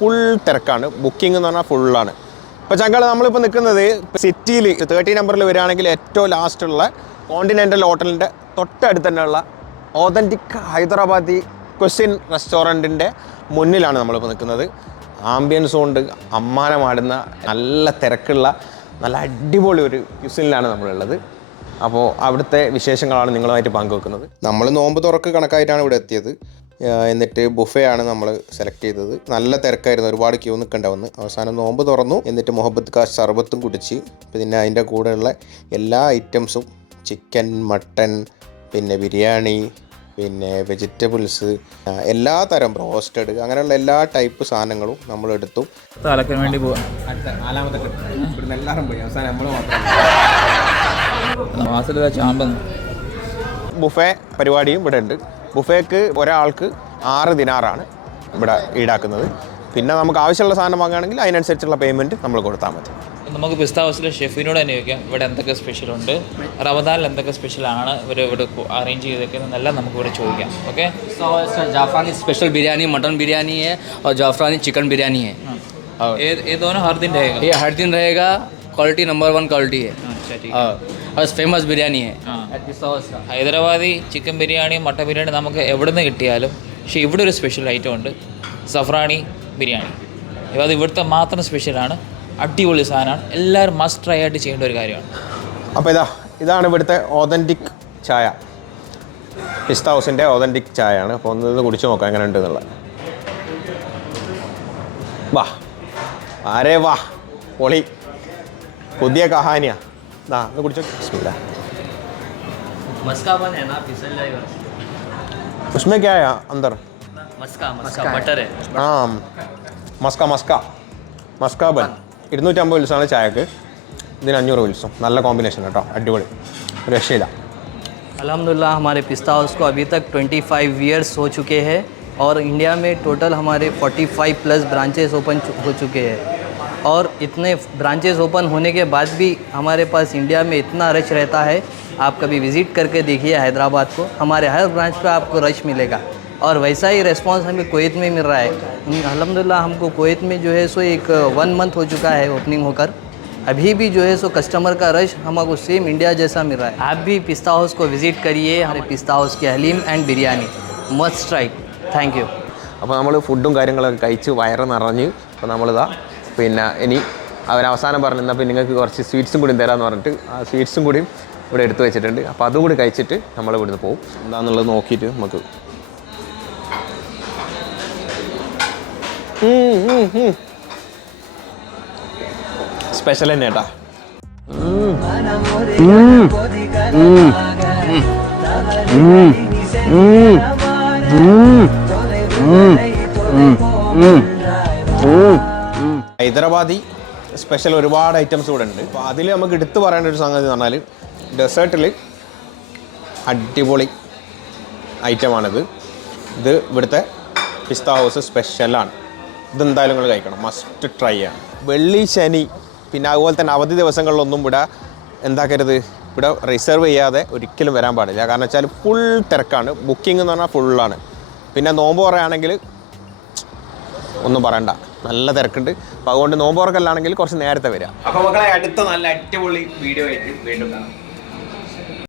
Full തിരക്കാണ്. Booking എന്ന് പറഞ്ഞാൽ ഫുള്ളാണ് ഇപ്പോൾ ചങ്കള നമ്മളിപ്പോൾ നിൽക്കുന്നത് സിറ്റിയിൽ തേർട്ടി നമ്പറിൽ വരികയാണെങ്കിൽ ഏറ്റവും ലാസ്റ്റുള്ള കോണ്ടിനെന്റൽ ഹോട്ടലിന്റെ തൊട്ടടുത്ത് തന്നെയുള്ള ഓതന്റിക് ഹൈദരാബാദി ക്വസ്റ്റ്യൻ റെസ്റ്റോറന്റിന്റെ മുന്നിലാണ് നമ്മളിപ്പോൾ നിൽക്കുന്നത്. ആംബിയൻസ് കൊണ്ട് അമ്മാനമാടുന്ന നല്ല തിരക്കുള്ള നല്ല അടിപൊളി ഒരു ക്യുസിനിലാണ് നമ്മളുള്ളത്. അപ്പോൾ അവിടുത്തെ വിശേഷങ്ങളാണ് നിങ്ങളുമായിട്ട് പങ്കുവെക്കുന്നത്. നമ്മൾ നോമ്പ് തുറക്ക് കണക്കായിട്ടാണ് ഇവിടെ എത്തിയത്. എന്നിട്ട് ബുഫേ ആണ് നമ്മൾ സെലക്ട് ചെയ്തത്. നല്ല തിരക്കായിരുന്നു ഒരുപാട് ക്യൂ നിൽക്കണ്ടാവുന്നു അവസാനം നോമ്പ് തുറന്നു എന്നിട്ട് മുഹബത്ത് കാ സർബത്തും കുടിച്ച് പിന്നെ അതിന്റെ കൂടെയുള്ള എല്ലാ ഐറ്റംസും ചിക്കൻ മട്ടൻ പിന്നെ ബിരിയാണി പിന്നെ വെജിറ്റബിൾസ് എല്ലാ തരം റോസ്റ്റഡ് അങ്ങനെയുള്ള എല്ലാ ടൈപ്പ് സാധനങ്ങളും നമ്മൾ എടുത്തു. വേണ്ടി പോവാം. ബുഫേ പരിപാടിയും ഇവിടെ ഉണ്ട്. ബുഫേക്ക് ഒരാൾക്ക് ആറ് ദിനാറാണ് ഇവിടെ ഈടാക്കുന്നത് പിന്നെ നമുക്ക് ആവശ്യമുള്ള സാധനം വാങ്ങുകയാണെങ്കിൽ അതിനനുസരിച്ചുള്ള പേയ്മെൻറ്റ് നമ്മൾ കൊടുത്താൽ മതി നമുക്ക് പിസ്ത ഹൗസിലെ ഷെഫിനോട് തന്നെ ചോദിക്കാം ഇവിടെ എന്തൊക്കെ സ്പെഷ്യൽ ഉണ്ട് റമദാനിൽ എന്തൊക്കെ സ്പെഷ്യലാണ് ഇവർ ഇവിടെ അറേഞ്ച് ചെയ്തേക്കുന്നതെന്നെല്ലാം നമുക്ക് ഇവിടെ ചോദിക്കാം okay Jafrani special biryani mutton biryani है और जाफरानी चिकन बिरयानी है ये दोनों हर दिन रहेगा ये हर दिन रहेगा क्वालिटी नंबर वन क्वालिटी है अच्छा ठीक हाँ, और फेमस बिरयानी है हाँ। At Pista House का ഹൈദരാബാദി ചിക്കൻ ബിരിയാണി മട്ടൻ ബിരിയാണി നമുക്ക് എവിടെ നിന്ന് കിട്ടിയാലും പക്ഷേ ഇവിടെ ഒരു സ്പെഷ്യൽ ഐറ്റം ഉണ്ട് സഫ്രാണി ബിരിയാണി അപ്പോൾ അത് ഇവിടുത്തെ മാത്രം സ്പെഷ്യലാണ് അടിപൊളി സാധനമാണ് എല്ലാവരും മസ്റ്റ് ട്രൈ ആയിട്ട് ചെയ്യേണ്ട ഒരു കാര്യമാണ് അപ്പോൾ ഇതാ ഇതാണ് ഇവിടുത്തെ ഓതൻറ്റിക് ചായ പിസ്ത ഹൗസിൻ്റെ ഓതൻറ്റിക് ചായയാണ് അപ്പോൾ ഒന്ന് ഇത് കുടിച്ച് നോക്കാം എങ്ങനെ ഉണ്ട് എന്നുള്ളത് വാ ആരേ വാ പൊളി പുതിയ കഹാനിയാ ദാ ഇത് കുടിച്ചോ ബിസ്മില്ലാ मस्का बन है ना फिसल जाएगा उसमें क्या है अंदर मस्का मस्का बटर है ആ മസ്ക മസ്ക മസ്ക ബൻ ഇരുന്നൂറ്റമ്പത് വിൽസാണ് ചായക്ക് ഇതിന് അഞ്ഞൂറ് വിൽസും നല്ല കോമ്പിനേഷൻ കേട്ടോ അടിപൊളി ഒരു രക്ഷയില്ല अल्हम्दुलिल्लाह हमारे पिस्ता हाउस को अभी तक 25 इयर्स हो चुके हैं और इंडिया में टोटल हमारे 45 प्लस ब्रांचेस ओपन हो चुके हैं और इतने ब्रांचेस ओपन होने के बाद भी हमारे पास इंडिया में इतना रश रहता है आप कभी विज़िट करके देखिए हैदराबाद को हमारे हर ब्रांच पे आपको रश मिलेगा और वैसा ही रिस्पांस हमें कुवैत में मिल रहा है अल्हम्दुलिल्लाह हमको कुवैत में जो है सो एक वन मंथ हो चुका है ओपनिंग होकर अभी भी जो है सो कस्टमर का रश हमको सेम इंडिया जैसा मिल रहा है आप भी पिस्ता हाउस को विजिट करिए हमारे पिस्ता हाउस की haleem and biryani must try thank you അപ്പോൾ നമ്മൾ ഫുഡും കാര്യങ്ങളൊക്കെ കഴിച്ച് വയറ് നിറഞ്ഞ് അപ്പോൾ നമ്മളിതാ പിന്നെ ഇനി അവരവസാനം പറഞ്ഞു എന്നാൽ പിന്നെ നിങ്ങൾക്ക് കുറച്ച് സ്വീറ്റ്സും കൂടി തരാമെന്ന് പറഞ്ഞിട്ട് ആ സ്വീറ്റ്സും കൂടി ഇവിടെ എടുത്തു വെച്ചിട്ടുണ്ട്. അപ്പോൾ അതും കൂടി കഴിച്ചിട്ട് നമ്മൾ ഇവിടുന്ന് പോകും എന്താണെന്നുള്ളത് നോക്കിയിട്ട് നമുക്ക് സ്പെഷ്യൽ തന്നെ കേട്ടാ ഹൈദരാബാദി സ്പെഷ്യൽ ഒരുപാട് ഐറ്റംസ് ഇവിടെ ഉണ്ട്. അപ്പോൾ അതിൽ നമുക്ക് എടുത്തു പറയേണ്ട ഒരു സംഗതി എന്ന് പറഞ്ഞാൽ ഡെസേർട്ടിൽ അടിപൊളി ഐറ്റമാണിത്. ഇത് ഇവിടുത്തെ പിസ്ത ഹൗസ് സ്പെഷ്യലാണ് ഇതെന്തായാലും നിങ്ങൾ കഴിക്കണം. മസ്റ്റ് ട്രൈ ചെയ്യണം വെള്ളി ശനി പിന്നെ അതുപോലെ തന്നെ അവധി ദിവസങ്ങളിലൊന്നും ഇവിടെ എന്താക്കരുത്? ഇവിടെ റിസർവ് ചെയ്യാതെ ഒരിക്കലും വരാൻ പാടില്ല. കാരണം വെച്ചാൽ ഫുൾ തിരക്കാണ്. ബുക്കിംഗ് എന്ന് പറഞ്ഞാൽ ഫുള്ളാണ് പിന്നെ നോമ്പ് പറയുകയാണെങ്കിൽ ഒന്നും പറയണ്ട. നല്ല തിരക്കുണ്ട്. അപ്പോൾ അതുകൊണ്ട് നോമ്പോർക്കല്ലാണെങ്കിൽ കുറച്ച് നേരത്തെ വരിക അപ്പോൾ മക്കളെ അടുത്ത നല്ല അടിപൊളി വീഡിയോ ആയിട്ട് വീണ്ടും കാണാം.